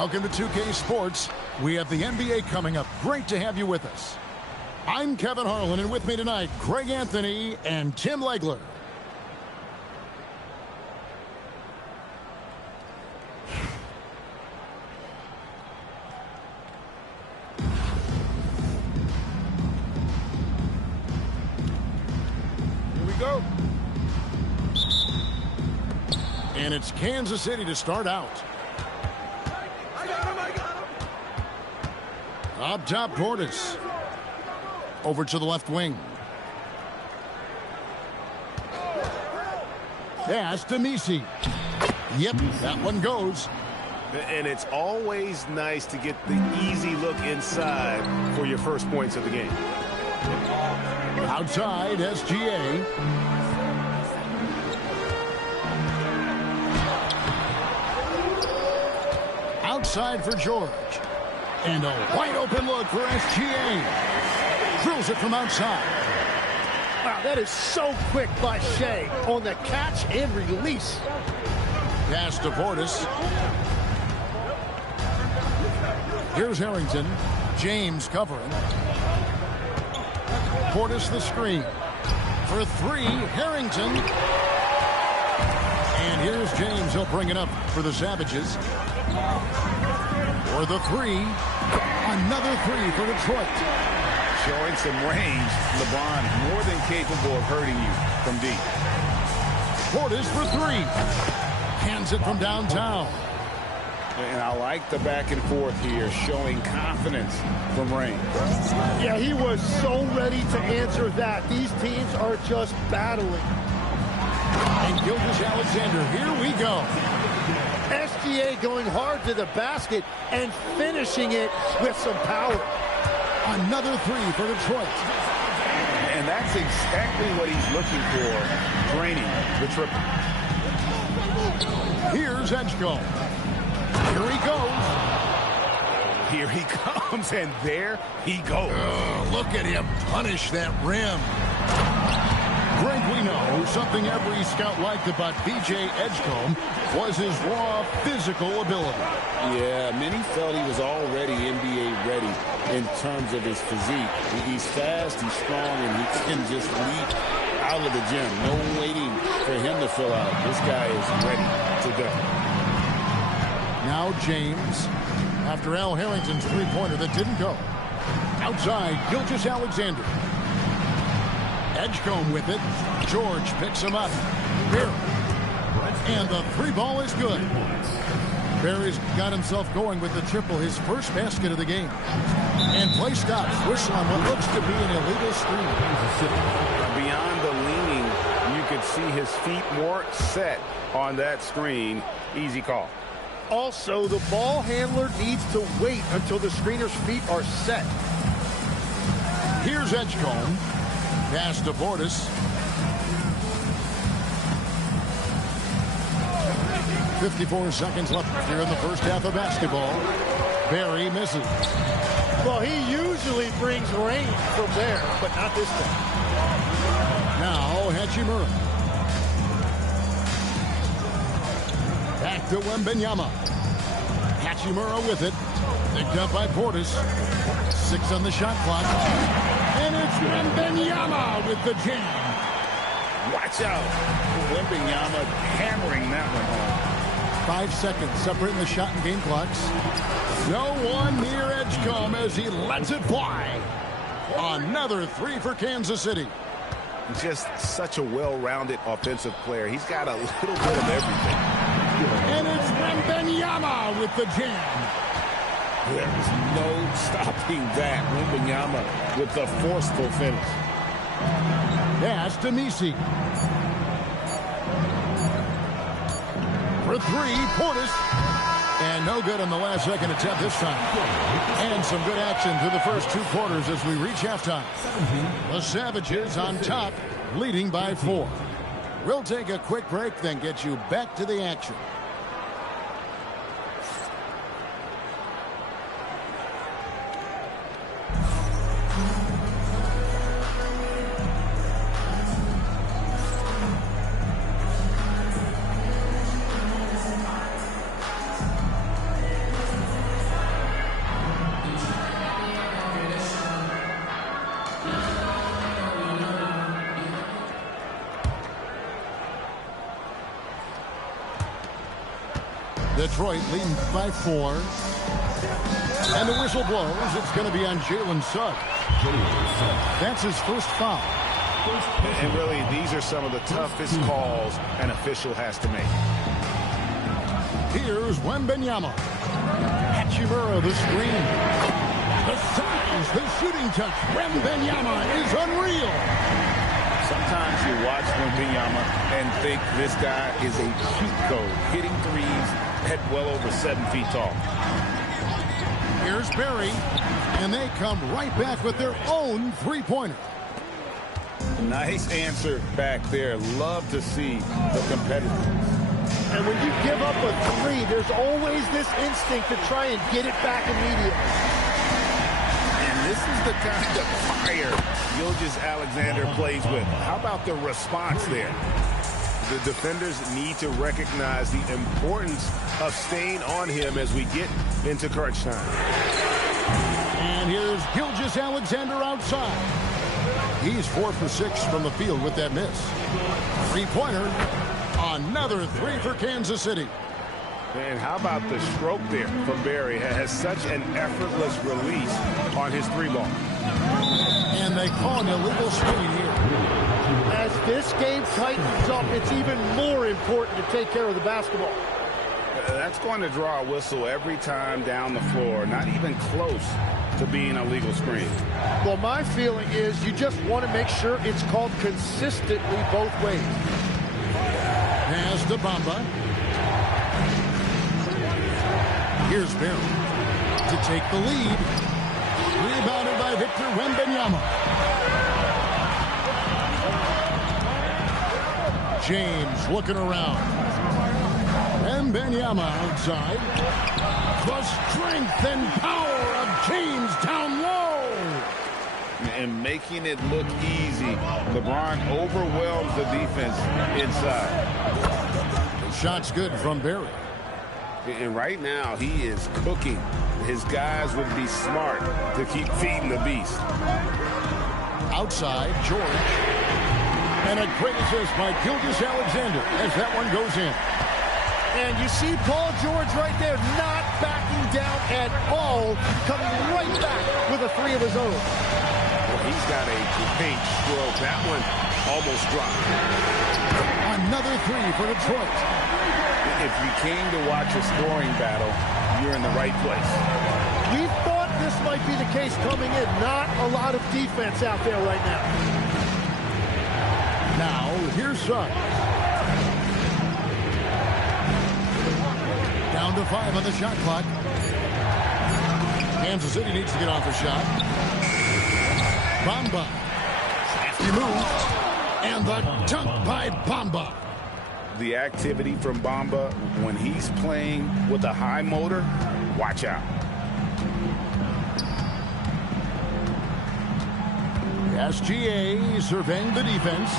Welcome to 2K Sports. We have the NBA coming up. Great to have you with us. I'm Kevin Harlan, and with me tonight, Greg Anthony and Tim Legler. Here we go. And it's Kansas City to start out. Up top, Portis. Over to the left wing. Pass to Messi. Yep, that one goes. And it's always nice to get the easy look inside for your first points of the game. Outside, SGA. Outside for George. And a wide open look for SGA. Drills it from outside. Wow, that is so quick by Shea on the catch and release. Pass to Portis. Here's Harrington. James covering. Portis the screen. For three, Harrington. And here's James. He'll bring it up for the Savages. For the three. Another three for Detroit. Showing some range. LeBron more than capable of hurting you from deep. Portis for three. Hands it from downtown. And I like the back and forth here, showing confidence from range. Yeah, he was so ready to answer that. These teams are just battling. And Gilgeous-Alexander, here we go. SGA going hard to the basket and finishing it with some power. Another three for Detroit. And that's exactly what he's looking for, draining the triple. Here's Edgecombe. Here he goes. Here he comes, and there he goes. Look at him punish that rim. Greg, we know something every scout liked about B.J. Edgecombe was his raw physical ability. Yeah, many felt he was already NBA ready in terms of his physique. He's fast, he's strong, and he can just leap out of the gym. No waiting for him to fill out. This guy is ready to go. Now James, after Al Harrington's three-pointer that didn't go. Outside, Gilgeous-Alexander. Edgecombe with it. George picks him up. Barry. And the three ball is good. Barry's got himself going with the triple, his first basket of the game. And play stops. Whistle on what looks to be an illegal screen. Beyond the leaning, you could see his feet more set on that screen. Easy call. Also, the ball handler needs to wait until the screener's feet are set. Here's Edgecombe. Pass to Portis. 54 seconds left here in the first half of basketball. Barry misses. Well, he usually brings range from there, but not this time. Now, Hachimura. Back to Wembanyama. Hachimura with it. Picked up by Portis. 6 on the shot clock. And it's Wembanyama with the jam. Watch out. Wembanyama hammering that one home. 5 seconds separating the shot and game clocks. No one near Edgecombe as he lets it fly. Another three for Kansas City. Just such a well-rounded offensive player. He's got a little bit of everything. And it's Wembanyama with the jam. There's no stopping that. Wembanyama with the forceful finish. Pass to Messi. For three, Portis. And no good on the last second attempt this time. And some good action through the first 2 quarters as we reach halftime. The Savages on top, leading by 4. We'll take a quick break, then get you back to the action. Detroit leading by 4. And the whistle blows. It's going to be on Jalen Suggs. That's his first foul. And really, these are some of the toughest calls an official has to make. Here's Wembanyama. Hachimura, the screen. The size, the shooting touch. Wembanyama is unreal. Sometimes you watch Wembanyama and think this guy is a cheat code, hitting threes at well over 7 feet tall. Here's Barry, and they come right back with their own three-pointer. Nice answer back there. Love to see the competitiveness. And when you give up a three, there's always this instinct to try and get it back immediately. And this is the kind of fire Gilgeous-Alexander plays with. How about the response there? The defenders need to recognize the importance of staying on him as we get into crunch time. And here's Gilgeous-Alexander outside. He's 4 for 6 from the field with that miss. Three-pointer. Another 3 for Kansas City. And how about the stroke there from Barry? Has such an effortless release on his three ball. And they call an illegal screen here. As this game tightens up, it's even more important to take care of the basketball. That's going to draw a whistle every time down the floor. Not even close to being a legal screen. Well, my feeling is you just want to make sure it's called consistently both ways. Pass to Bamba. Here's Barry to take the lead. Rebounded by Victor Wembanyama. James looking around. Wembanyama outside. The strength and power of James down low. And making it look easy. LeBron overwhelms the defense inside. The shot's good from Barry. And right now, he is cooking. His guys would be smart to keep feeding the beast. Outside, George. And a great assist by Gilgeous-Alexander as that one goes in. And you see Paul George right there not backing down at all, coming right back with a three of his own. Well, he's got a great stroke. That one almost dropped. Another 3 for Detroit. If you came to watch a scoring battle, you're in the right place. We thought this might be the case coming in. Not a lot of defense out there right now. Now, here's Suggs. Down to 5 on the shot clock. Kansas City needs to get off a shot. Bamba. Crafty move. And the dunk by Bamba. The activity from Bamba when he's playing with a high motor, watch out. SGA surveying the defense.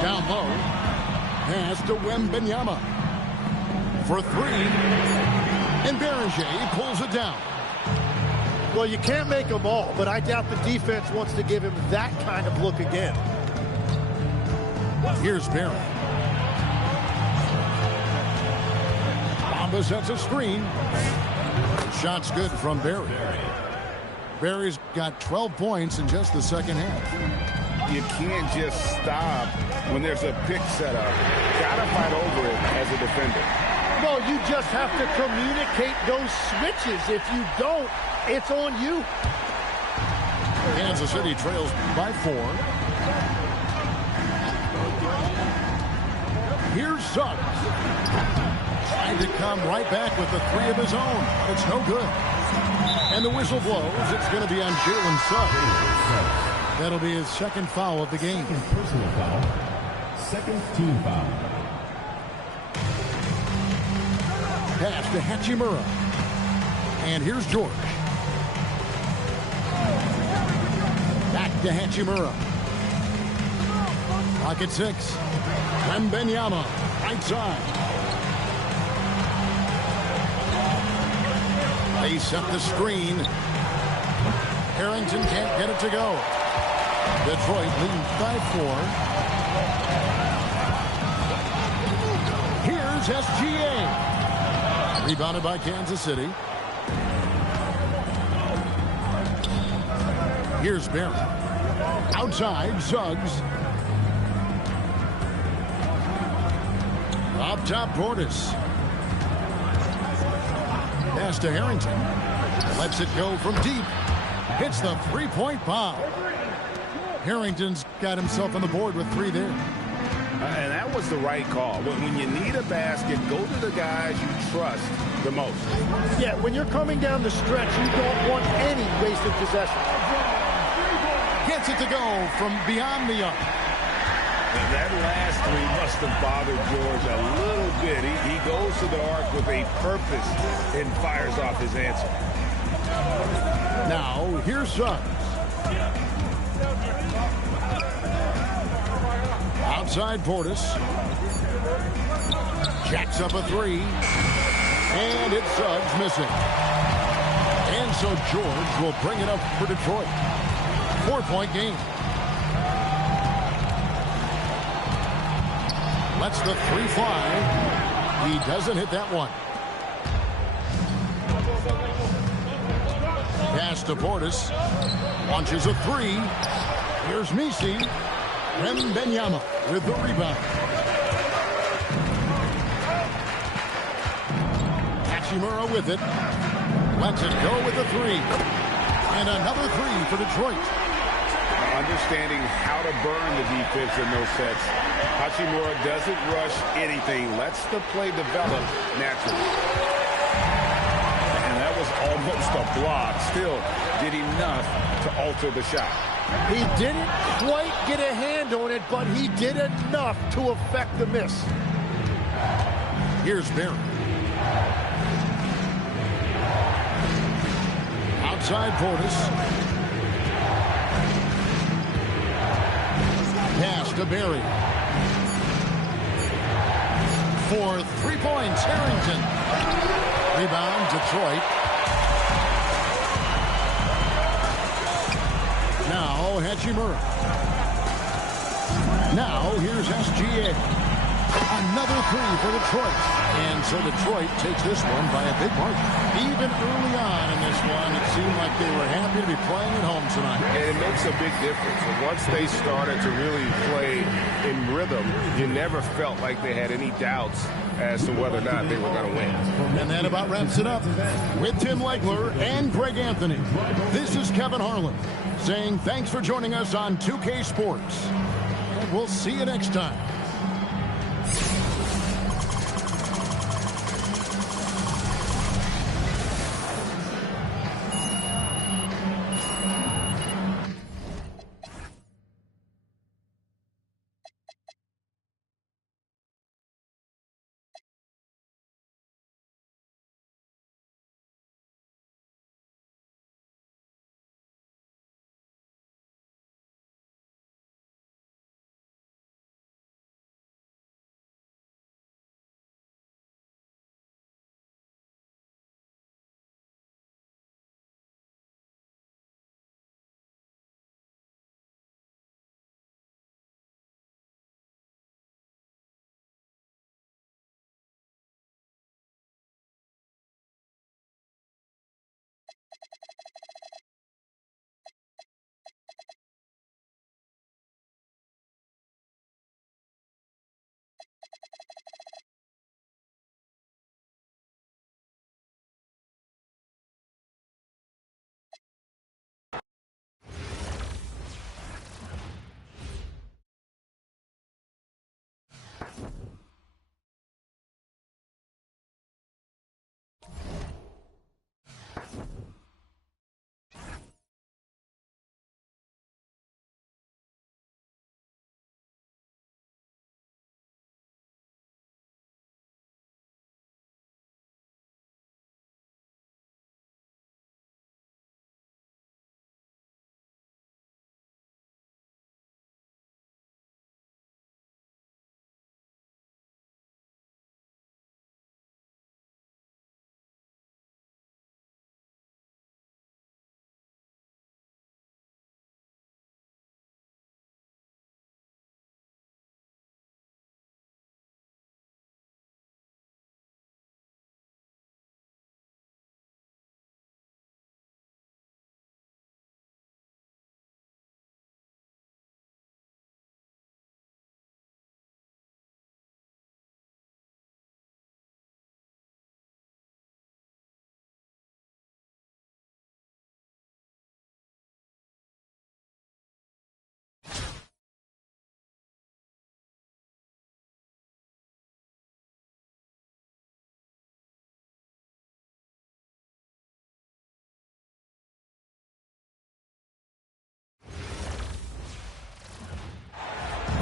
Down low. Pass to Wembanyama. For 3. And Berger pulls it down. Well, you can't make them all, but I doubt the defense wants to give him that kind of look again. Here's Barry. Bamba sets a screen. Shot's good from Barry. Barry's got 12 points in just the second half. You can't just stop when there's a pick set up. Gotta fight over it as a defender. Well, you just have to communicate those switches. If you don't, it's on you. Kansas City trails by 4. Here's Suggs. Trying to come right back with the 3 of his own. It's no good. And the whistle blows. It's going to be on Jalen Suggs. That'll be his second foul of the game. Personal foul. Second team foul. Pass to Hachimura. And here's George. Back to Hachimura. Pocket 6. Wembanyama, right side. They set the screen. Harrington can't get it to go. Detroit leading by 4. Here's SGA. Rebounded by Kansas City. Here's Barry. Outside, Suggs. Up top, Portis. Pass to Harrington. Lets it go from deep. Hits the three-point bomb. Harrington's got himself on the board with 3 there. And that was the right call. When you need a basket, go to the guys you trust the most. Yeah, when you're coming down the stretch, you don't want any wasted possession. Gets it to go from beyond the arc. That last 3 must have bothered George a little bit. He goes to the arc with a purpose and fires off his answer. Now, here's Suggs. Outside Portis. Jacks up a 3. And it's Suggs missing. And so George will bring it up for Detroit. 4-point game. Lets the 3 fly. He doesn't hit that one. Pass to Portis. Launches a 3. Here's Misi. Benyama with the rebound. Hachimura with it. Lets it go with a 3. And another 3 for Detroit. Understanding how to burn the defense in those sets. Hachimura doesn't rush anything. Lets the play develop naturally. And that was almost a block. Still did enough to alter the shot. He didn't quite get a hand on it, but he did enough to affect the miss. Here's Barry. Outside Portis. Pass to Barry. For 3 points, Harrington. Rebound, Detroit. Now, Hachimura. Now, here's SGA. Another 3 for Detroit. And so Detroit takes this one by a big margin. Even early on in this one, it seemed like they were happy to be playing at home tonight. And it makes a big difference. And once they started to really play in rhythm, you never felt like they had any doubts as to whether or not they were going to win. And that about wraps it up. With Tim Legler and Greg Anthony, this is Kevin Harlan saying thanks for joining us on 2K Sports. And we'll see you next time.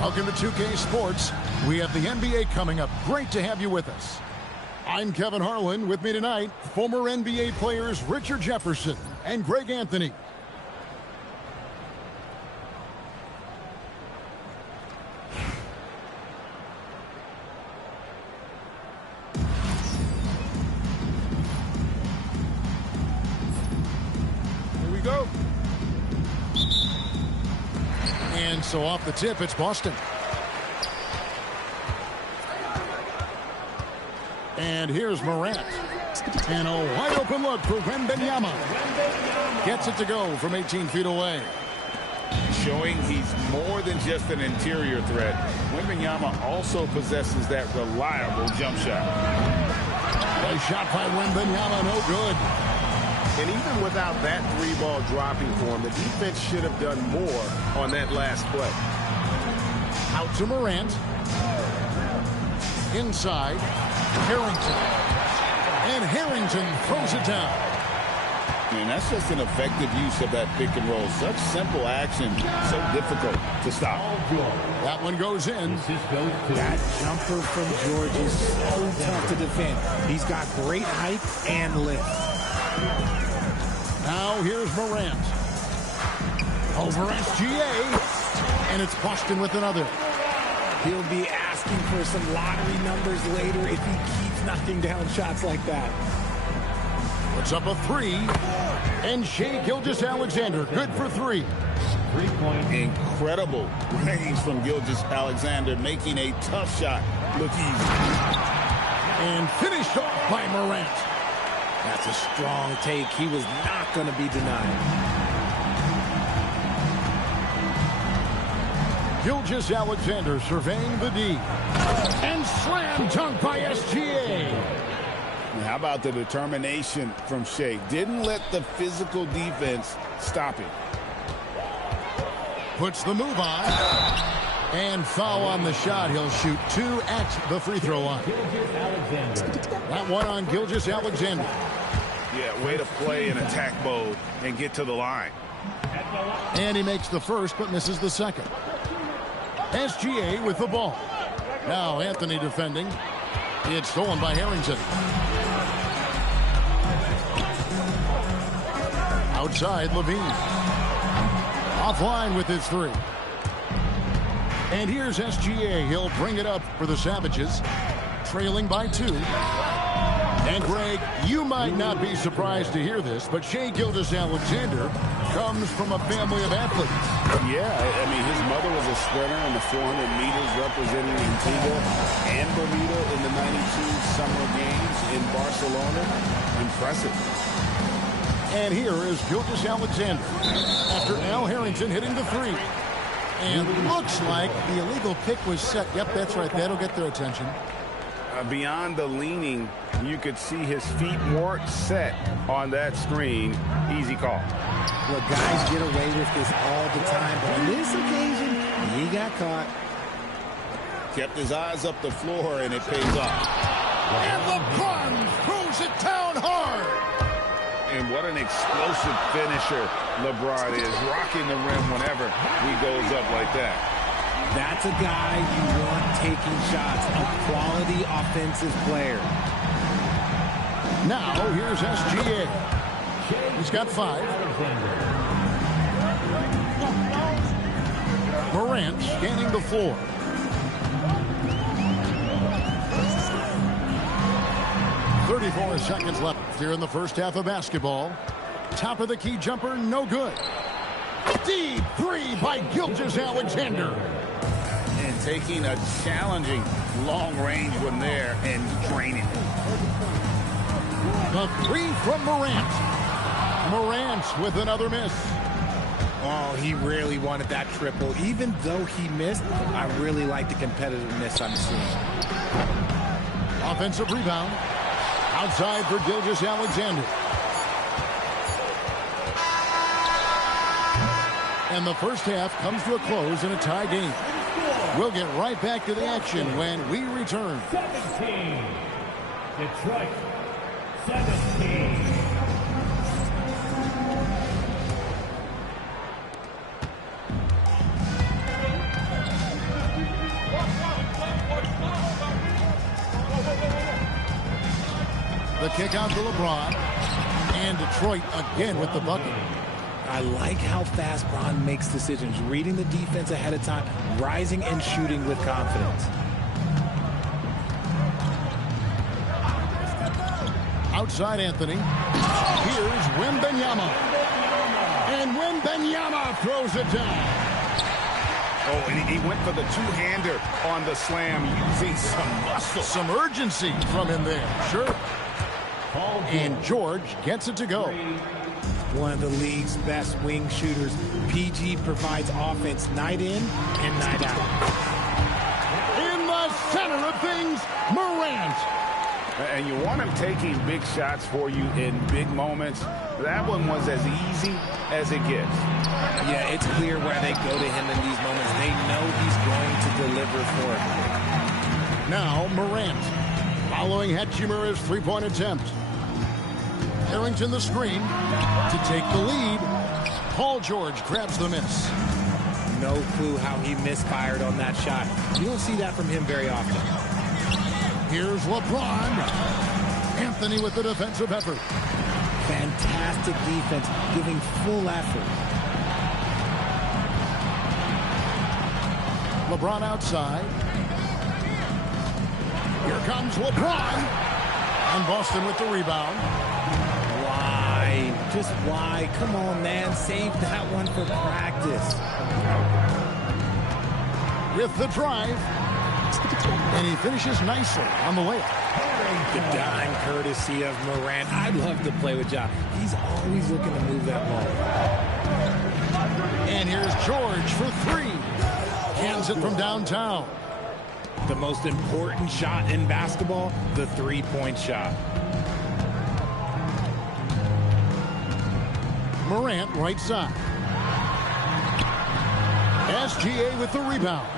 Welcome to 2K Sports. We have the NBA coming up. Great to have you with us. I'm Kevin Harlan. With me tonight, former NBA players Richard Jefferson and Greg Anthony. Here we go. And so off the tip, it's Boston. And here's Morant. And a wide open look for Wembanyama. Gets it to go from 18 feet away. Showing he's more than just an interior threat. Wembanyama also possesses that reliable jump shot. A shot by Wembanyama, no good. And even without that three-ball dropping for him, the defense should have done more on that last play. Out to Morant. Inside. Harrington. And Harrington throws it down. And that's just an effective use of that pick and roll. Such simple action, so difficult to stop. That one goes in. That jumper from George is so tough to defend. He's got great height and lift. Now here's Morant. Over SGA. And it's Boston with another. He'll be asking for some lottery numbers later if he keeps knocking down shots like that. Puts up a three. And Shai Gilgeous-Alexander, good for three. Incredible range from Gilgeous-Alexander, making a tough shot look easy. And finished off by Morant. That's a strong take. He was not going to be denied. Gilgeous-Alexander surveying the D. And slam dunk by SGA. How about the determination from Shai? Didn't let the physical defense stop him. Puts the move on. And foul on the shot. He'll shoot two at the free throw line. That one on Gilgeous-Alexander. Yeah, way to play in attack mode and get to the line. And he makes the first but misses the second. SGA with the ball. Now Anthony defending. It's stolen by Harrington. Outside, Levine. Offline with his three. And here's SGA. He'll bring it up for the Savages. Trailing by 2. And Greg, you might not be surprised to hear this, but Shai Gilgeous-Alexander comes from a family of athletes. Yeah, I mean, his mother was a sprinter in the 400 meters representing Antigua and Bermuda in the 92 Summer Games in Barcelona. Impressive. And here is Gilgeous-Alexander after Al Harrington hitting the three. And looks like the illegal pick was set. Yep, that's right. That'll get their attention. Beyond the leaning, you could see his feet weren't set on that screen. Easy call. Look, guys get away with this all the time, but on this occasion, he got caught. Kept his eyes up the floor, and it pays off. And LeBron throws it down hard. And what an explosive finisher LeBron is, rocking the rim whenever he goes up like that. That's a guy you want taking shots, a quality offensive player. Now, here's SGA. He's got 5. Morant scanning the floor. .34 seconds left here in the first half of basketball. Top of the key jumper, no good. Deep three by Gilgeous-Alexander. And taking a challenging long-range one there and draining it. The three from Morant. Morant with another miss. Oh, he really wanted that triple. Even though he missed, I really like the competitiveness I'm seeing. Offensive rebound. Outside for Gilgeous-Alexander. And the first half comes to a close in a tie game. We'll get right back to the action when we return. 17. Detroit. 17. The kick out to LeBron. And Detroit again with the bucket. I like how fast Bron makes decisions, reading the defense ahead of time, rising and shooting with confidence. Outside Anthony. Here's Wembanyama. And Wembanyama throws it down. Oh, and he went for the two-hander on the slam, using some muscle. Some urgency from him there. Sure. And George gets it to go. One of the league's best wing shooters. PG provides offense night in and night out. In the center of things, Morant. And you want him taking big shots for you in big moments. That one was as easy as it gets. Yeah, it's clear where they go to him in these moments. They know he's going to deliver for them. Now Morant, following Hachimura's three-point attempt. Harrington the screen to take the lead. Paul George grabs the miss. No clue how he misfired on that shot. You don't see that from him very often. Here's LeBron. Anthony with the defensive effort. Fantastic defense, giving full effort. LeBron outside. Here comes LeBron. And Boston with the rebound. Why? Just why? Come on, man. Save that one for practice. With the drive. And he finishes nicely on the layup. The dime courtesy of Morant. I'd love to play with Ja. He's always looking to move that ball. And here's George for three. Cans it from downtown. The most important shot in basketball, the three-point shot. Morant right side. SGA with the rebound.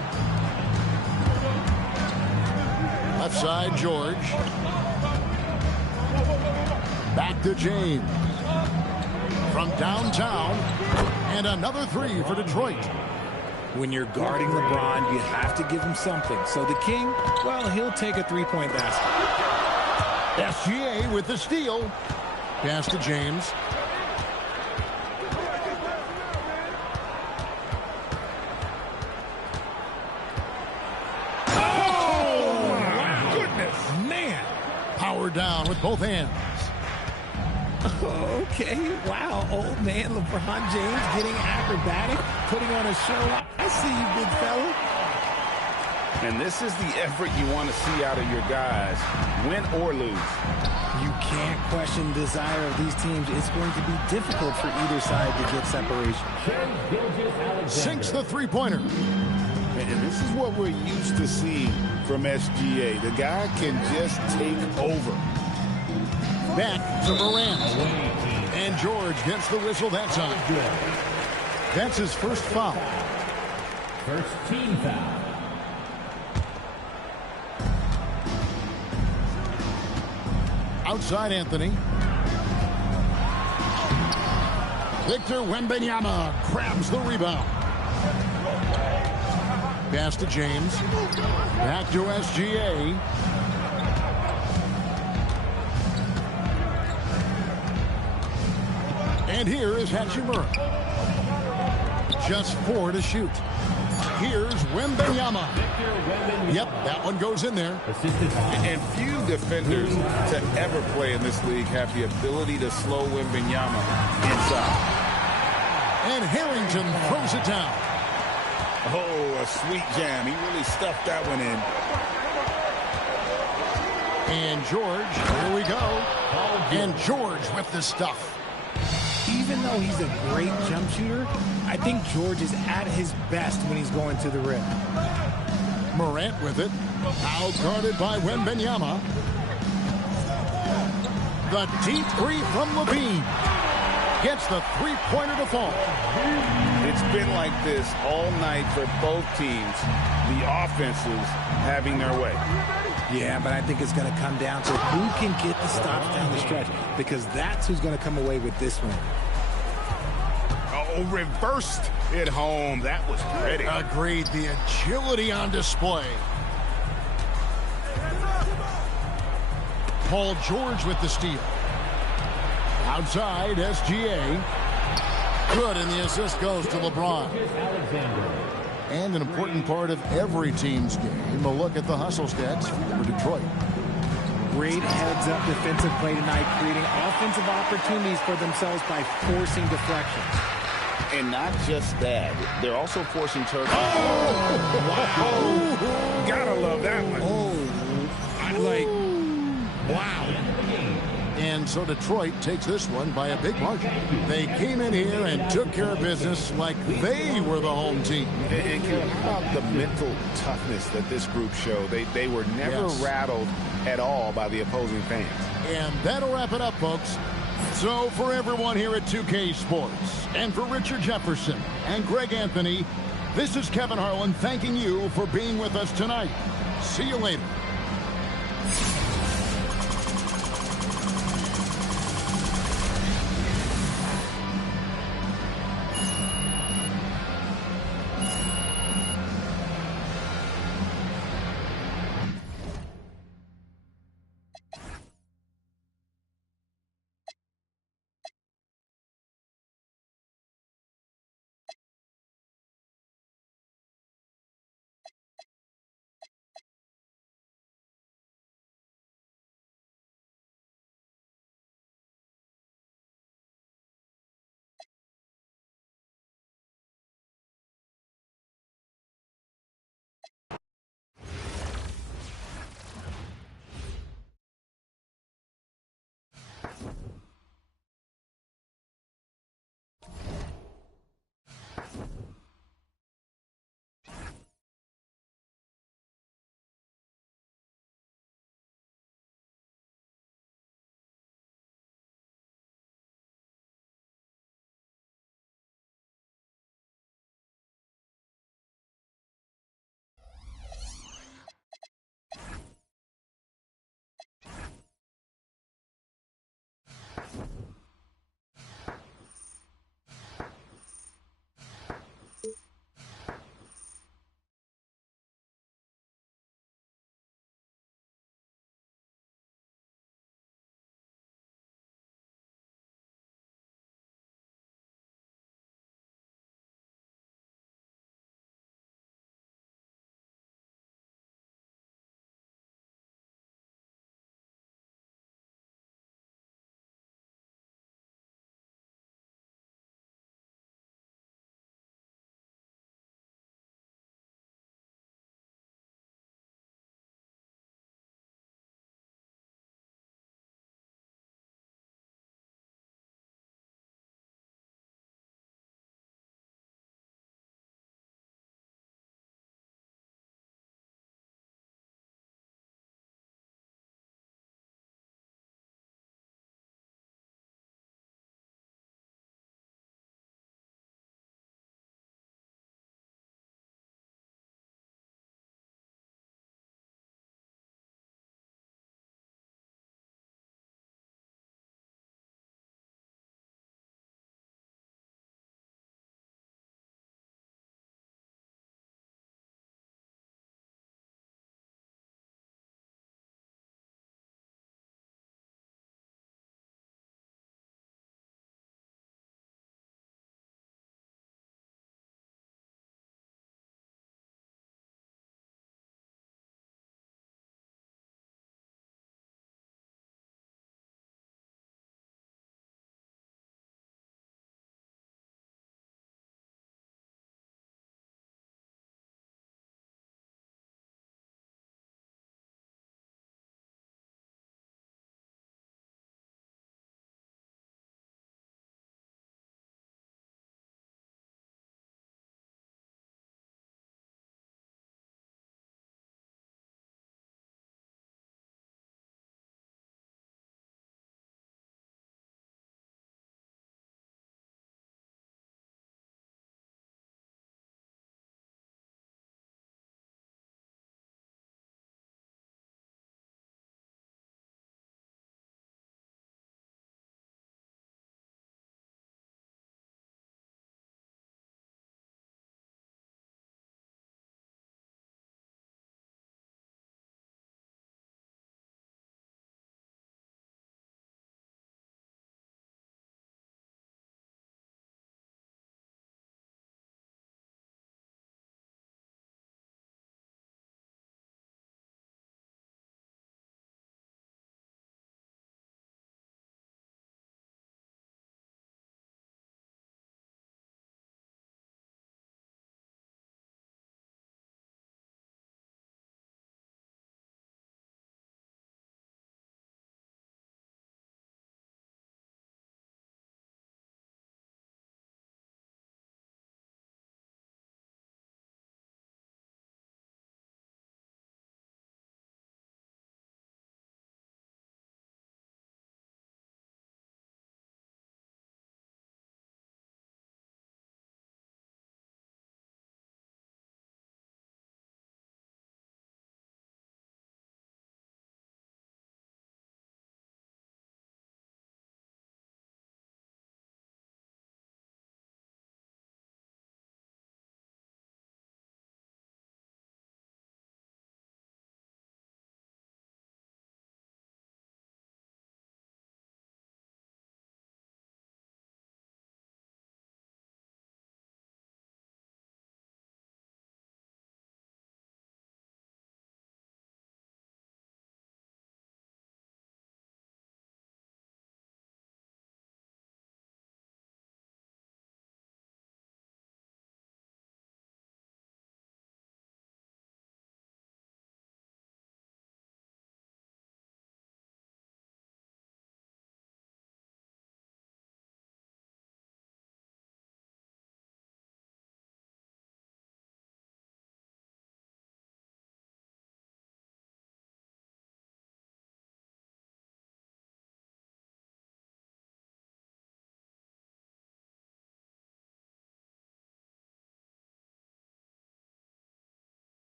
Left side, George. Back to James. From downtown. And another three for Detroit. When you're guarding LeBron, you have to give him something. So the King, well, he'll take a three-point basket. SGA with the steal. Pass to James. Power down with both hands. Okay, wow, old man LeBron James getting acrobatic, putting on a show. I see you, big fella. And this is the effort you want to see out of your guys, win or lose. You can't question the desire of these teams. It's going to be difficult for either side to get separation. Sinks the three-pointer. And this is what we're used to seeing from SGA. The guy can just take over. Back to Morant. And George gets the whistle that time. That's his first foul. First team foul. Outside Anthony. Victor Wembanyama grabs the rebound. Pass to James. Back to SGA. And here is Hachimura. Just 4 to shoot. Here's Wembanyama. Yep, that one goes in there. And few defenders to ever play in this league have the ability to slow Wembanyama inside. And Harrington throws it down. Oh, a sweet jam. He really stuffed that one in. And George, here we go. And George with the stuff. Even though he's a great jump shooter, I think George is at his best when he's going to the rim. Morant with it. Now guarded by Wembanyama. The deep three from Levine. Gets the three-pointer to fall. It's been like this all night for both teams. The offenses having their way. Yeah, but I think it's going to come down to who can get the stops down the stretch, because that's who's going to come away with this one. Oh, reversed it home. That was pretty. Agreed. The agility on display. Paul George with the steal. Outside, SGA. Good, and the assist goes to LeBron. And an important part of every team's game, a look at the hustle stats for Detroit. Great heads-up defensive play tonight, creating offensive opportunities for themselves by forcing deflections. And not just that, they're also forcing turnovers. Wow. Gotta love that one. Wow. And so Detroit takes this one by a big margin. They came in here and took care of business like they were the home team. And Kevin, how about the mental toughness that this group showed? They were never rattled at all by the opposing fans. And that'll wrap it up, folks. So for everyone here at 2K Sports, and for Richard Jefferson and Greg Anthony, this is Kevin Harlan thanking you for being with us tonight. See you later.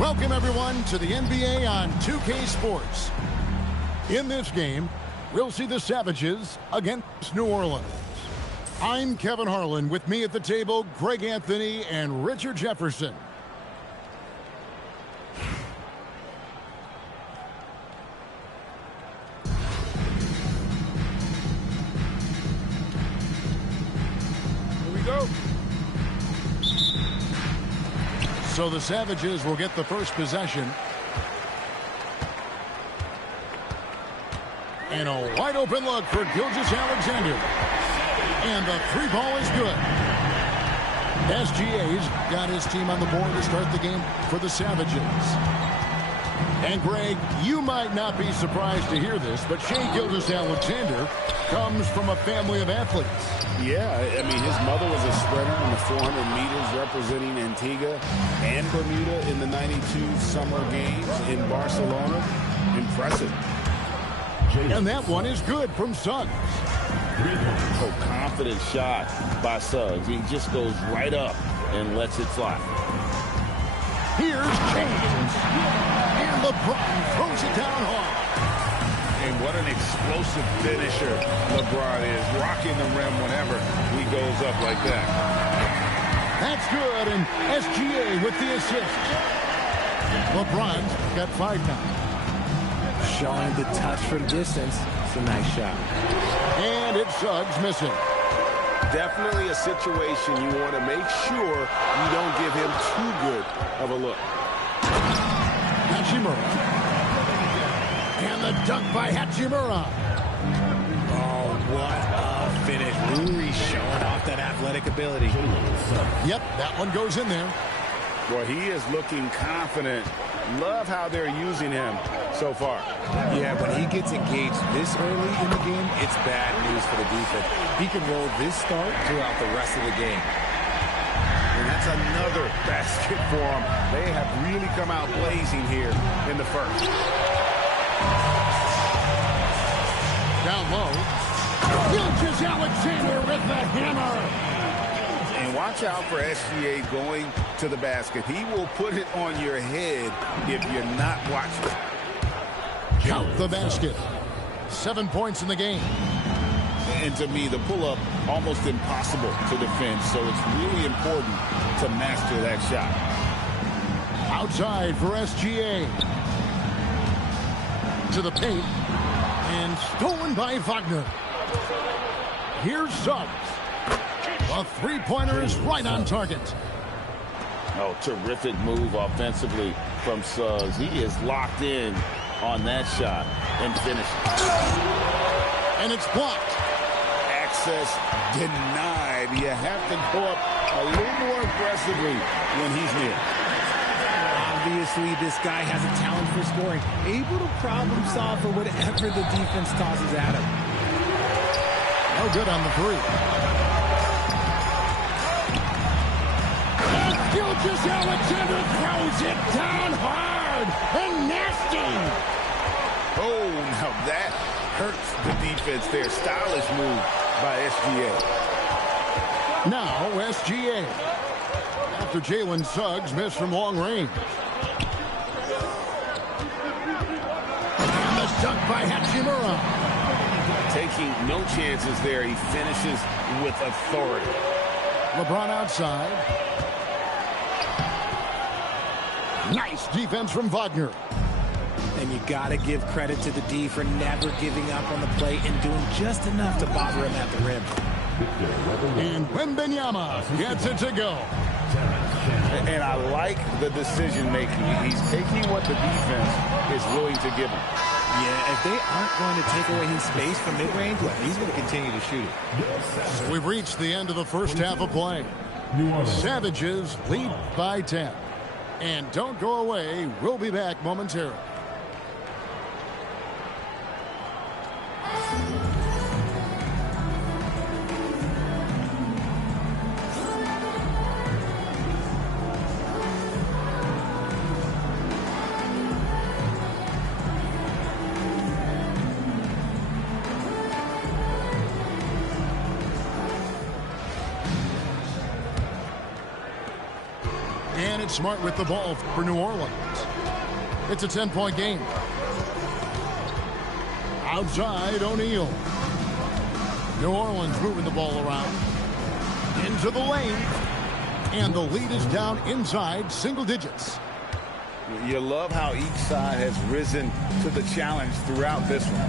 Welcome, everyone, to the NBA on 2K Sports. In this game, we'll see the Savages against New Orleans. I'm Kevin Harlan. With me at the table, Greg Anthony and Richard Jefferson. Here we go. So the Savages will get the first possession. And a wide open look for Gilgeous-Alexander. And the three ball is good. SGA's got his team on the board to start the game for the Savages. And Greg, you might not be surprised to hear this, but Shai Gilgeous-Alexander comes from a family of athletes. Yeah, I mean, his mother was a sprinter in the 400 meters representing Antigua and Bermuda in the 92 Summer Games in Barcelona. Impressive. And that one is good from Suggs. Oh, confident shot by Suggs. He just goes right up and lets it fly. Here's James. And LeBron throws it down hard. And what an explosive finisher LeBron is, rocking the rim whenever he goes up like that. That's good, and SGA with the assist. LeBron's got 5 now. Showing the touch from distance. It's a nice shot. And it's Suggs missing. Definitely a situation you want to make sure you don't give him too good of a look. Hachimura. And the dunk by Hachimura. Oh, what a finish. Rui showing off that athletic ability. Yep, that one goes in there. Well, he is looking confident. Love how they're using him so far. Yeah, when he gets engaged this early in the game, it's bad news for the defense. He can roll this start throughout the rest of the game. And that's another basket for them. They have really come out blazing here in the first. Down low. Gilgeous-Alexander with the hammer. And watch out for SGA going to the basket. He will put it on your head if you're not watching. Count the basket. 7 points in the game. And to me, the pull-up almost impossible to defend, so it's really important to master that shot. Outside for SGA. To the paint. And stolen by Wagner. Here's Suggs. A three-pointer is right on target. Oh, terrific move offensively from Suggs. He is locked in on that shot and finishes. And it's blocked. Access denied. You have to go up a little more aggressively when he's near. Obviously, this guy has a talent for scoring. Able to problem solve for whatever the defense tosses at him. No good on the three. Gilgeous-Alexander throws it down hard and nasty. Oh, now that hurts the defense there. Stylish move by SGA. Now SGA. After Jalen Suggs missed from long range. And the dunk by Hachimura. Taking no chances there. He finishes with authority. LeBron outside. Nice defense from Wagner. And you got to give credit to the D for never giving up on the play and doing just enough to bother him at the rim. And Wembanyama gets it to go. And I like the decision-making. He's taking what the defense is willing to give him. Yeah, if they aren't going to take away his space from mid-range, he's going to continue to shoot it. So we've reached the end of the first half of play. Savages lead by 10. And don't go away. We'll be back momentarily. Smart with the ball for New Orleans. It's a 10-point game. Outside, O'Neal. New Orleans moving the ball around. Into the lane. And the lead is down inside single digits. You love how each side has risen to the challenge throughout this one.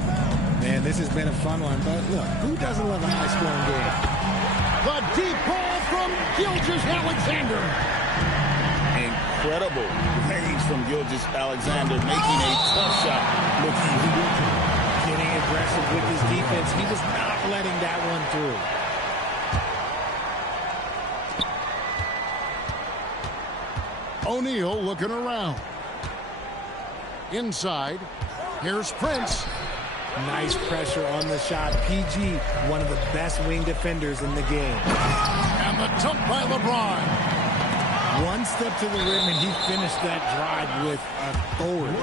Man, this has been a fun one, but look, who doesn't love a high-scoring game? The deep ball from Gilgeous-Alexander. Incredible range from Gilgeous-Alexander, making a tough shot look easy. Getting aggressive with his defense. He was not letting that one through. O'Neal looking around. Inside. Here's Prince. Nice pressure on the shot. PG, one of the best wing defenders in the game. And the dunk by LeBron. One step to the rim, and he finished that drive with authority.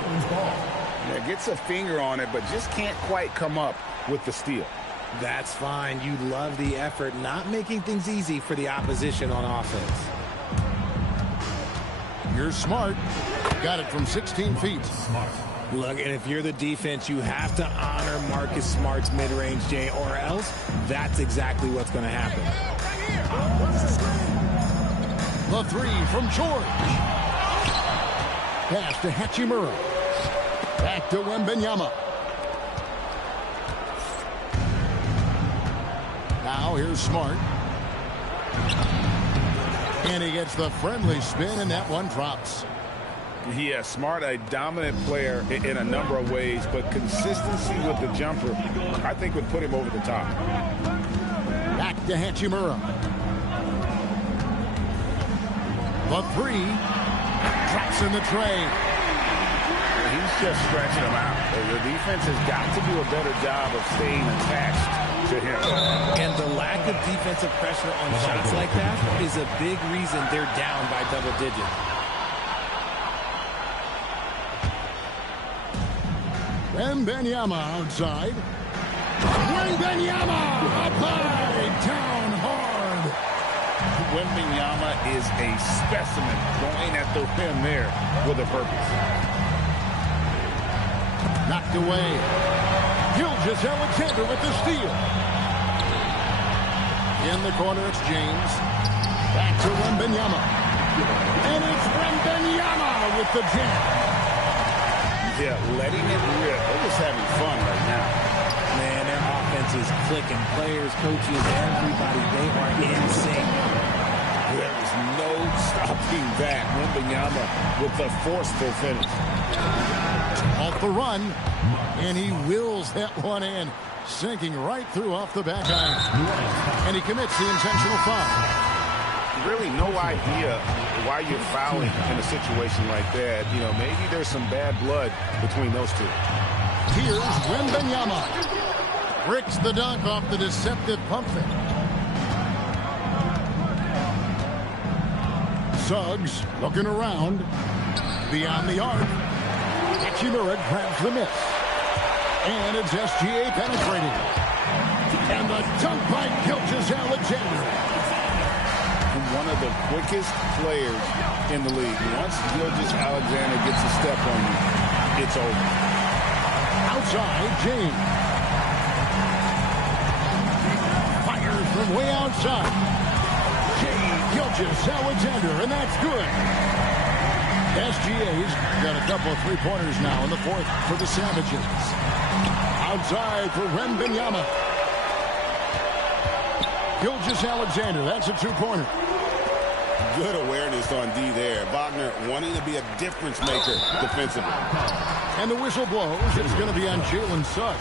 Yeah, gets a finger on it, but just can't quite come up with the steal. That's fine. You love the effort, not making things easy for the opposition on offense. Here's Smart. Got it from 16 feet. Smart. Look, and if you're the defense, you have to honor Marcus Smart's mid-range, Jay, or else that's exactly what's going to happen. The three from George. Pass to Hachimura. Back to Wembanyama. Now here's Smart. And he gets the friendly spin, and that one drops. Yeah, Smart, a dominant player in a number of ways, but consistency with the jumper, I think, would put him over the top. Back to Hachimura. The three. Drops in the tray. He's just stretching him out. The defense has got to do a better job of staying attached to him. And the lack of defensive pressure on shots like that is a big reason they're down by double digits. Wembanyama outside. Wembanyama up high, down hard. Wembanyama is a specimen going at the rim there with a purpose. Knocked away. Gilgeous-Alexander with the steal. In the corner, it's James. Back to Wembanyama. And it's Wembanyama with the jam. Yeah, letting it rip. They're just having fun right now. Man, their offense is clicking. Players, coaches, everybody, they are in sync. There is no stopping that. Wembanyama with the forceful finish. Off the run, and he wills that one in, sinking right through off the back iron. And he commits the intentional foul. Really no idea why you're fouling in a situation like that. You know, maybe there's some bad blood between those two. Here's Wembanyama. Bricks the dunk off the deceptive pump fake. Suggs looking around. Beyond the arc. Hachimura grabs the miss. And it's SGA penetrating. And the dunk by Gilgeous-Alexander. One of the quickest players in the league. Once Gilgeous-Alexander gets a step on you, it's over. Outside, James. Fires from way outside. Gilgeous-Alexander, and that's good. SGA's got a couple of three-pointers now in the fourth for the Savages. Outside for Wembanyama. Gilgeous-Alexander, that's a two-pointer. Good awareness on D there. Wagner wanting to be a difference maker defensively. And the whistle blows. It's going to be on Jalen Suggs.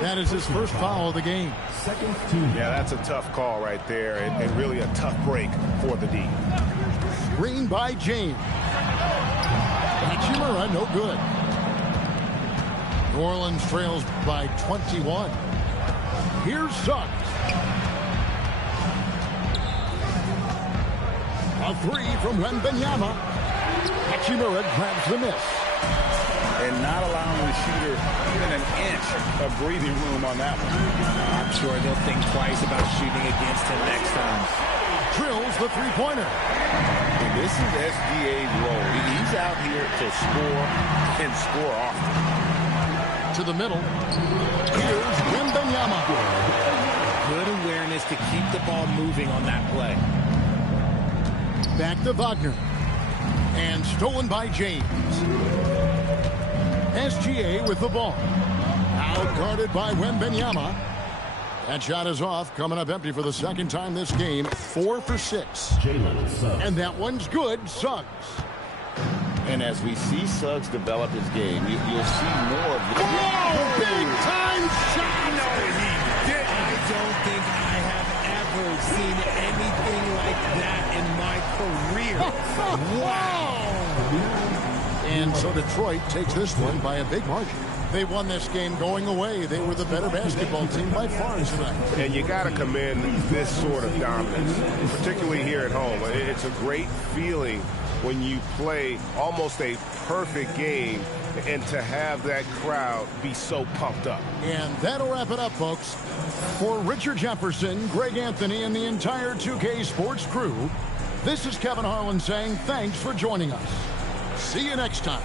That is his first foul of the game. Yeah, that's a tough call right there, and really a tough break for the D. Screen by James. Hachimura, no good. New Orleans trails by 21. Here's Suggs. A three from Wembanyama. Hachimura grabs the miss. And and not allowing the shooter even an inch of breathing room on that one. I'm sure they'll think twice about shooting against him next time. Drills the three-pointer. And this is SGA's role. He's out here to score and score often. To the middle. Here's Wembanyama. Good awareness to keep the ball moving on that play. Back to Wagner. And stolen by James. SGA with the ball. Out guarded by Wembanyama. That shot is off. Coming up empty for the second time this game. 4 for 6. And that one's good. Suggs. And as we see Suggs develop his game, you'll see more of this. Whoa! Big time shot! No, he didn't. I don't think I have ever seen anything like that in my career. Wow! And so Detroit takes this one by a big margin. They won this game going away. They were the better basketball team by far tonight. And you got to commend this sort of dominance, particularly here at home. It's a great feeling when you play almost a perfect game and to have that crowd be so pumped up. And that'll wrap it up, folks. For Richard Jefferson, Greg Anthony, and the entire 2K Sports crew, this is Kevin Harlan saying thanks for joining us. See you next time.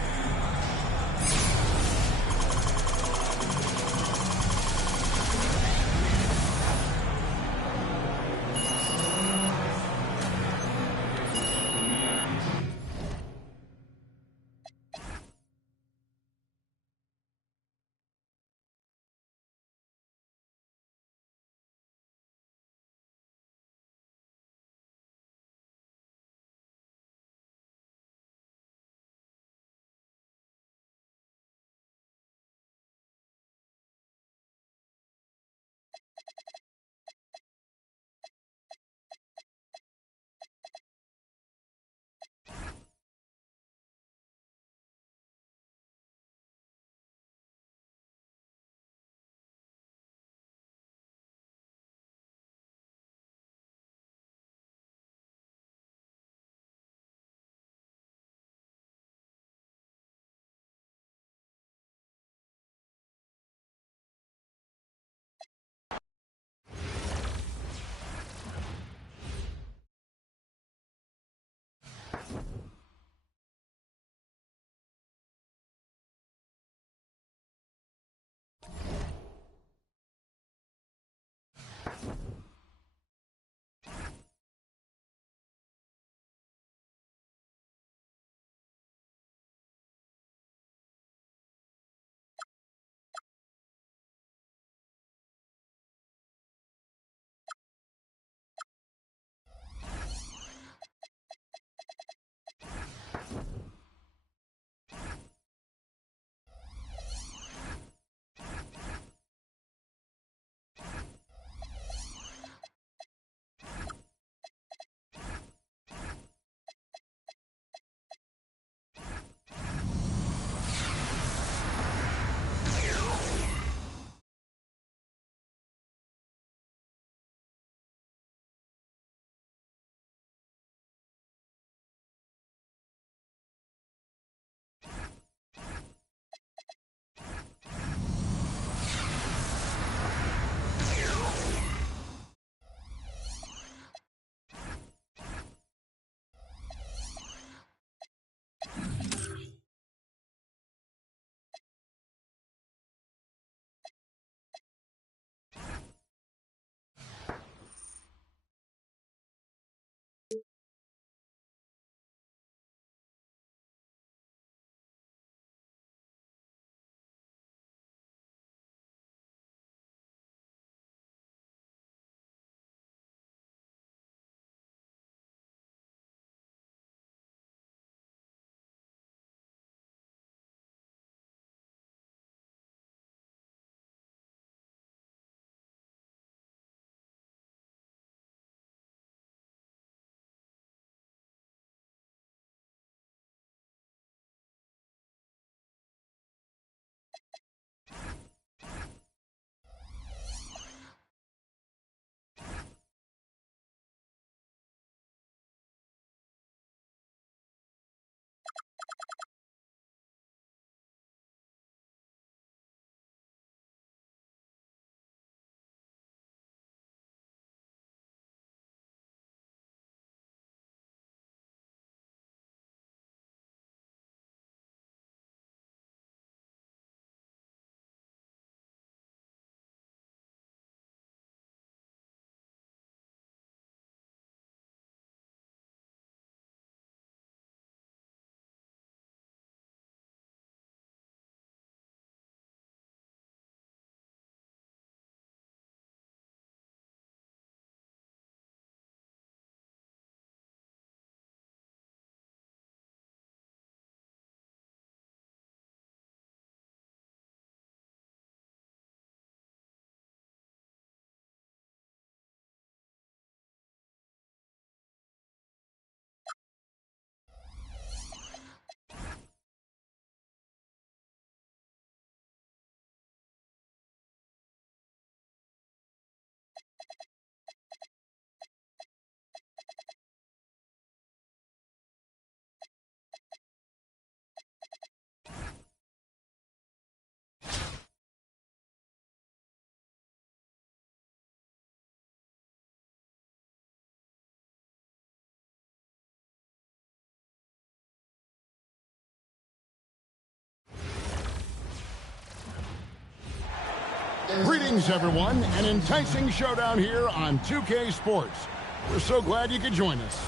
Greetings, everyone. An enticing showdown here on 2K Sports. We're so glad you could join us.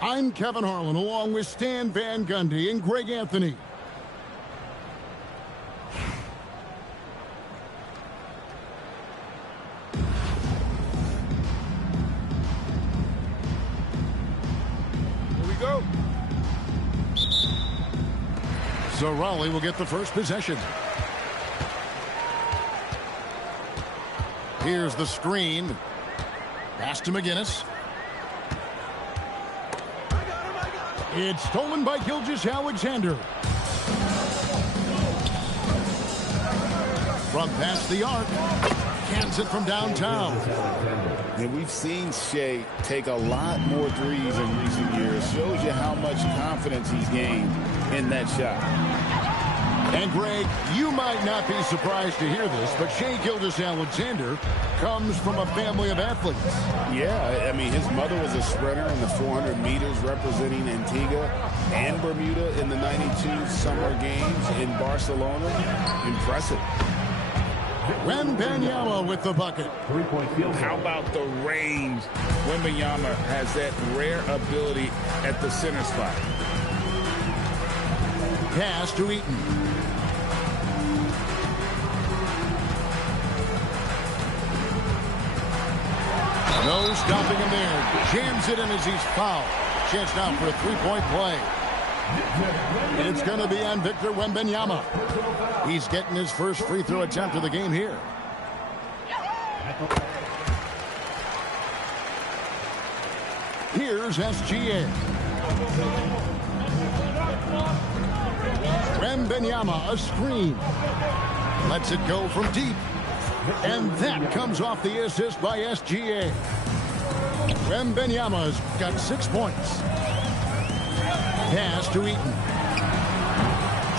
I'm Kevin Harlan, along with Stan Van Gundy and Greg Anthony. Here we go. So Raleigh will get the first possession. Here's the screen. Pass to McGinnis. It's stolen by Gilgeous-Alexander. From past the arc. Cans it from downtown. And we've seen Shea take a lot more threes in recent years. Shows you how much confidence he's gained in that shot. And Greg, you might not be surprised to hear this, but Shea Gilgeous-Alexander comes from a family of athletes. Yeah, I mean, his mother was a sprinter in the 400 meters representing Antigua and Bermuda in the 92 Summer Games in Barcelona. Impressive. Wembanyama with the bucket. How about the range? Wembanyama has that rare ability at the center spot. Pass to Eaton. No stopping him there. Jams it in as he's fouled. Chance now for a three-point play. It's going to be on Victor Wembanyama. He's getting his first free throw attempt of the game here. Here's SGA. Wembanyama, a screen. Lets it go from deep. And that comes off the assist by SGA. Wembanyama's got 6 points. Pass to Eaton.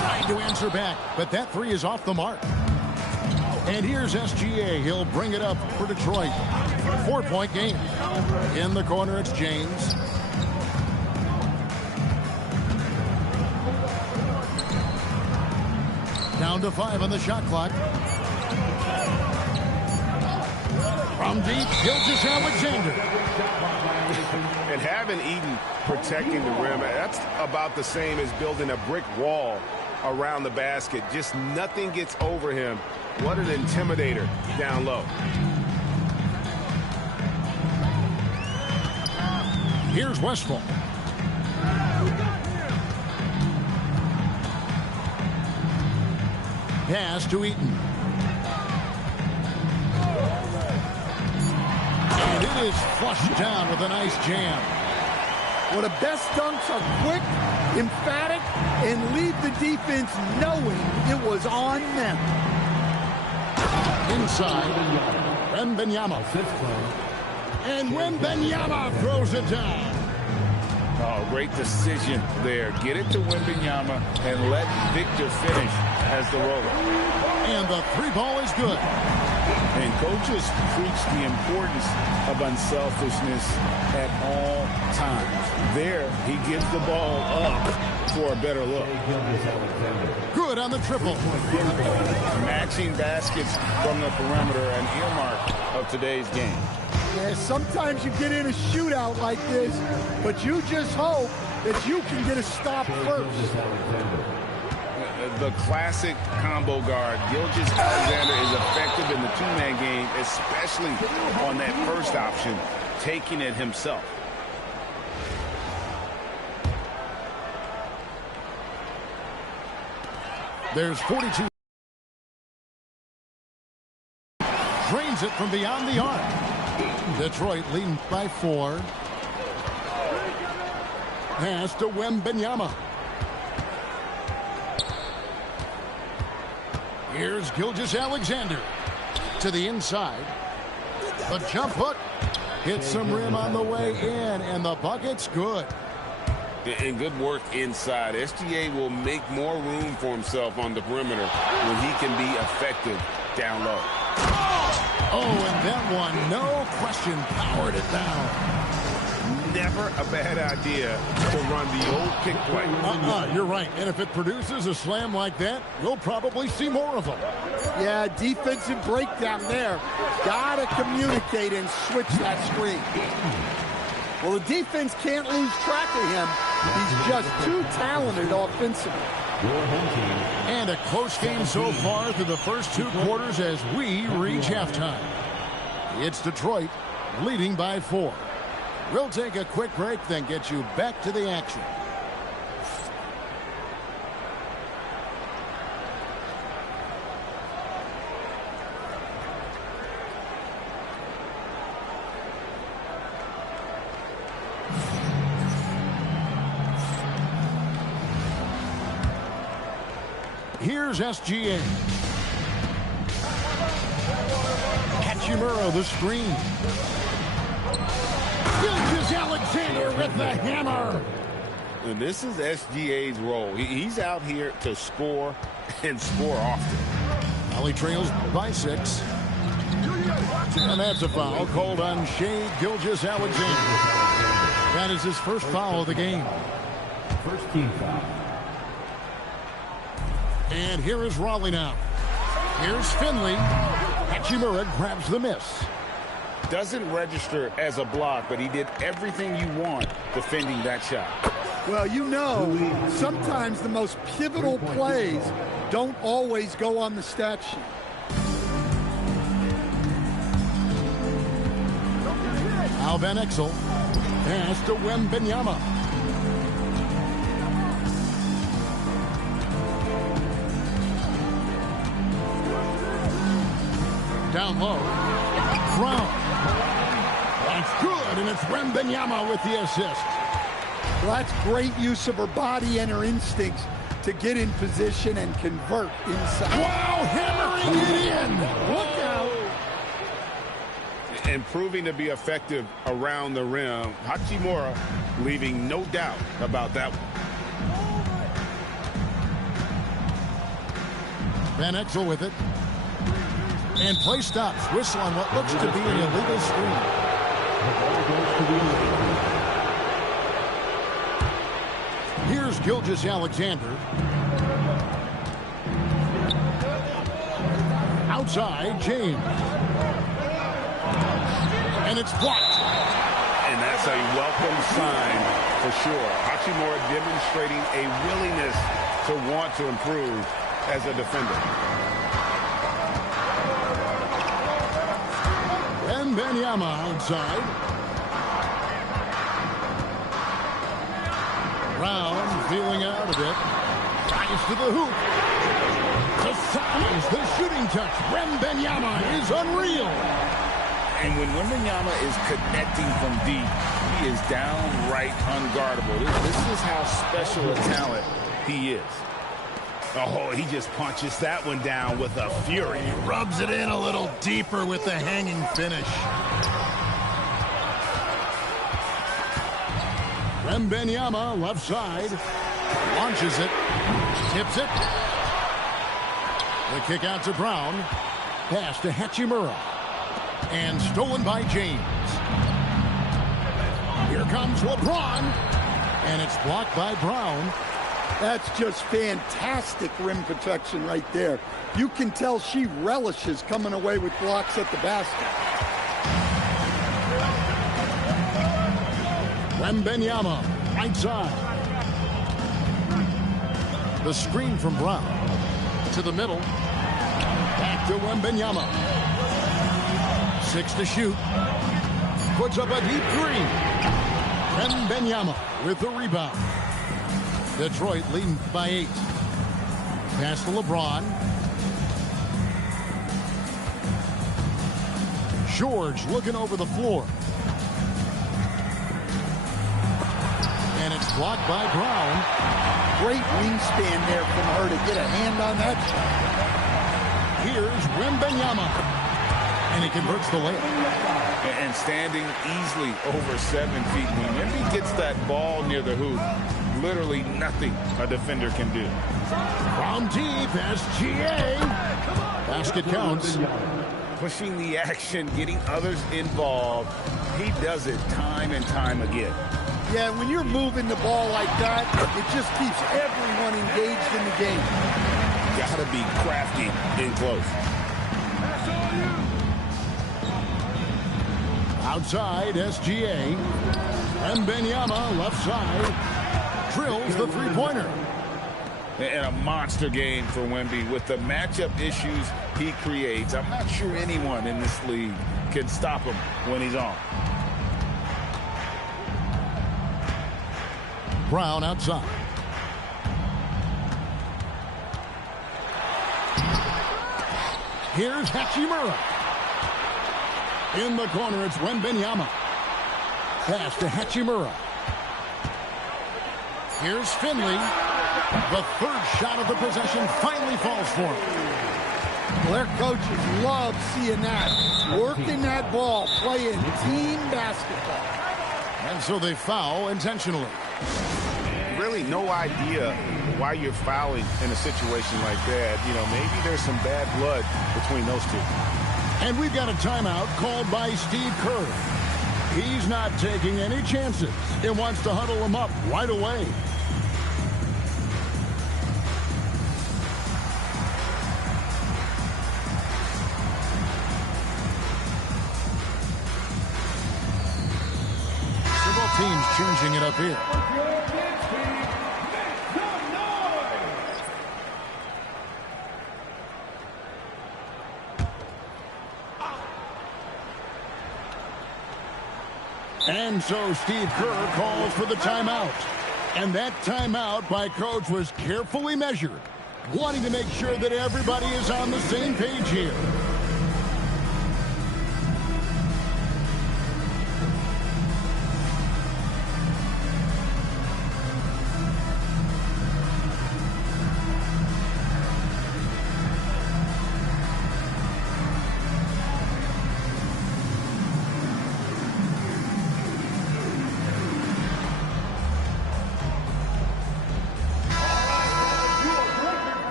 Trying to answer back, but that three is off the mark. And here's SGA. He'll bring it up for Detroit. 4-point game. In the corner, it's James. Down to 5 on the shot clock. From deep, Gilgeous-Alexander. And having Eaton protecting the rim, that's about the same as building a brick wall around the basket. Just nothing gets over him. What an intimidator down low. Here's Westphal. Pass to Eaton. And it is flushed down with a nice jam. Well, the best dunks are quick, emphatic, and leave the defense knowing it was on them. Inside, Wembanyama. And Wembanyama throws it down. Oh, great decision there. Get it to Wembanyama and let Victor finish as the roller. And the three ball is good. And coaches preach the importance of unselfishness at all times. There, he gives the ball up for a better look. Good on the triple. Matching baskets from the perimeter, an earmark of today's game. Yeah, sometimes you get in a shootout like this, but you just hope that you can get a stop first. The classic combo guard, Gilgeous-Alexander, is effective in the two-man game, especially on that first option, taking it himself. There's 42. Drains it from beyond the arc. Detroit leading by 4. Pass to Wembanyama. Here's Gilgeous-Alexander to the inside. The jump hook hits some rim on the way in, and the bucket's good. And good work inside. SGA will make more room for himself on the perimeter when he can be effective down low. Oh, and that one, no question, powered it down. never a bad idea to run the old pick play. You're right. And if it produces a slam like that, we'll probably see more of them. Yeah, defensive breakdown there. Gotta communicate and switch that screen. Well, the defense can't lose track of him. He's just too talented offensively. And a close game so far through the first 2 quarters as we reach halftime. It's Detroit leading by 4. We'll take a quick break, then get you back to the action. Here's SGA. Hachimura the screen. Gilgeous-Alexander with the hammer. And this is SGA's role. He's out here to score and score often. Well, he trails by 6. And that's a foul called on Shai Gilgeous-Alexander. That is his first foul of the game. First team foul. And here is Raleigh now. Here's Finley. Hachimura grabs the miss. Doesn't register as a block, but he did everything you want defending that shot. Well, you know, sometimes the most pivotal plays don't always go on the stat sheet. Al Van Exel. Pass to Wembanyama. Down low. Brown. That's good, and it's Wembanyama with the assist. Well, that's great use of her body and her instincts to get in position and convert inside. Wow, hammering it in. Look out. And proving to be effective around the rim. Hachimura leaving no doubt about that one. Van Exel with it. And play stops. Whistle on what looks to be an illegal screen. Here's Gilgeous-Alexander. Outside, James. And it's blocked. And that's a welcome sign for sure. Hachimura demonstrating a willingness to want to improve as a defender. Wembanyama outside. Brown feeling out of it. Drives to the hoop. The size, the shooting touch. Wembanyama is unreal. And when Wembanyama is connecting from deep, he is downright unguardable. This is how special a talent he is. Oh, he just punches that one down with a fury. Rubs it in a little deeper with the hanging finish. Wembanyama left side. Launches it. Tips it. The kick out to Brown. Pass to Hachimura. And stolen by James. Here comes LeBron. And it's blocked by Brown. That's just fantastic rim protection right there. You can tell she relishes coming away with blocks at the basket. Wembanyama, right side. The screen from Brown. To the middle. Back to Wembanyama. 6 to shoot. Puts up a deep 3. Wembanyama with the rebound. Detroit leading by 8. Pass to LeBron. George looking over the floor. And it's blocked by Brown. Great wingspan there from her to get a hand on that shot. Here's Wembanyama. And he converts the layup. And standing easily over 7 feet. When he gets that ball near the hoop, literally nothing a defender can do. From deep, SGA. Basket counts. pushing the action, getting others involved. He does it time and time again. Yeah, when you're moving the ball like that, it just keeps everyone engaged in the game. Gotta be crafty in close. Outside, SGA. And Benyama, left side, drills the three-pointer. And a monster game for Wemby with the matchup issues he creates. I'm not sure anyone in this league can stop him when he's on. Brown outside. Here's Hachimura. In the corner, it's Wembanyama. Pass to Hachimura. Here's Finley. The third shot of the possession finally falls for him. Well, their coaches love seeing that. Working that ball, playing team basketball. And so they foul intentionally. Really no idea why you're fouling in a situation like that. You know, maybe there's some bad blood between those two. And we've got a timeout called by Steve Kerr. He's not taking any chances. He wants to huddle him up right away. Several teams changing it up here. And so Steve Kerr calls for the timeout. And that timeout by Coach was carefully measured, wanting to make sure that everybody is on the same page here.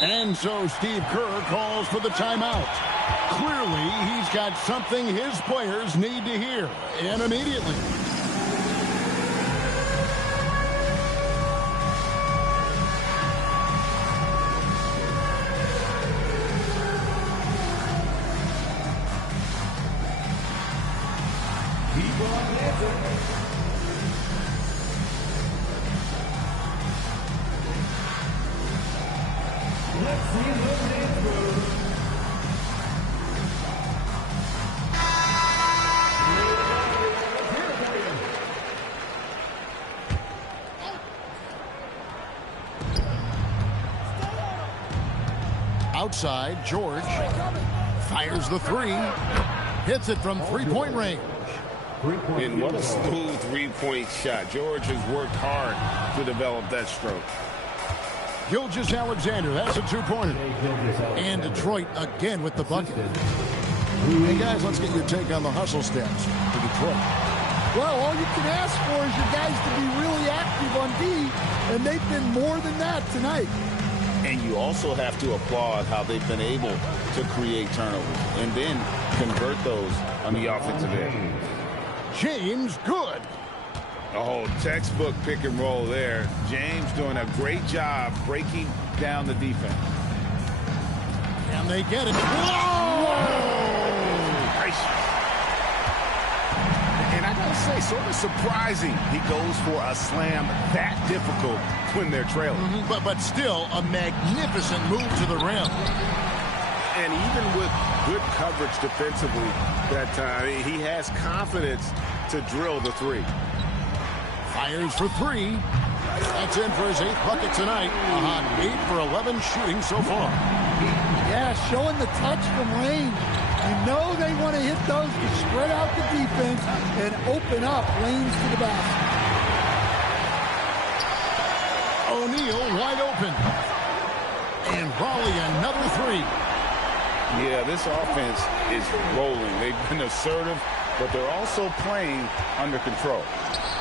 And so Steve Kerr calls for the timeout. Clearly, he's got something his players need to hear, and immediately. Outside, George fires the three, hits it from three-point range. And what a smooth three-point shot. George has worked hard to develop that stroke. Gilgeous-Alexander, that's a two-pointer. And Detroit again with the bucket. Hey, guys, let's get your take on the hustle stats for Detroit. Well, all you can ask for is your guys to be really active on D, and they've been more than that tonight. And you also have to applaud how they've been able to create turnovers and then convert those on the offensive end. James, good. Oh, textbook pick and roll there. James doing a great job breaking down the defense. Can they get it? Whoa! Nice. And I gotta say, sort of surprising he goes for a slam that difficult when they're trailing. But still a magnificent move to the rim. And even with good coverage defensively that time, he has confidence to drill the three. Fires for three. That's in for his 8th bucket tonight. 8 for 11 shooting so far. Yeah, showing the touch from range. You know they want to hit those to spread out the defense and open up lanes to the basket. O'Neal wide open. And Raleigh another three. Yeah, this offense is rolling. They've been assertive but they're also playing under control.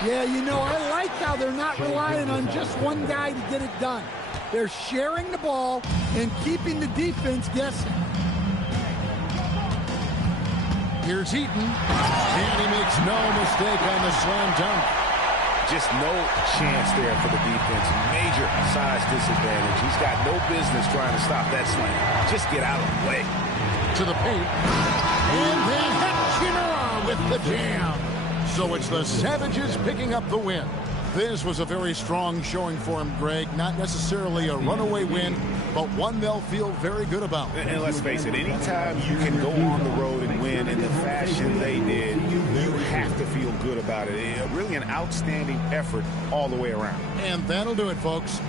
Yeah, you know, I like how they're not relying on just one guy to get it done. They're sharing the ball and keeping the defense guessing. Here's Eaton, and he makes no mistake on the slam dunk. Just no chance there for the defense. Major size disadvantage. He's got no business trying to stop that slam. Just get out of the way. To the paint, and then Hachimura with the jam. So it's the Savages picking up the win. This was a very strong showing for him, Greg. Not necessarily a runaway win, but one they'll feel very good about. And let's face it, anytime you can go on the road and win in the fashion they did, you have to feel good about it. Really an outstanding effort all the way around. And that'll do it, folks.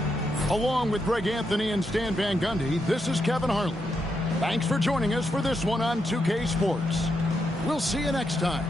Along with Greg Anthony and Stan Van Gundy, this is Kevin Harlan. Thanks for joining us for this one on 2K Sports. We'll see you next time.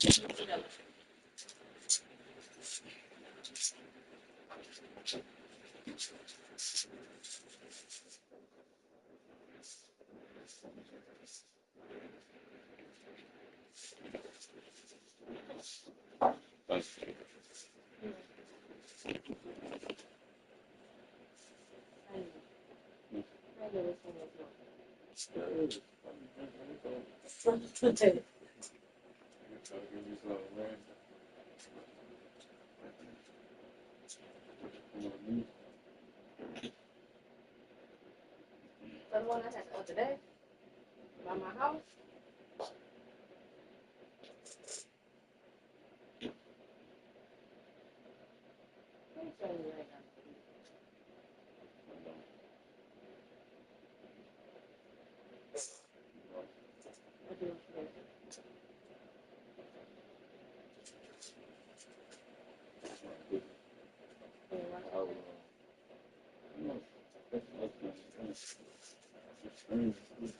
The one I had the other day by my house. Let me show you right now. I'll do it today.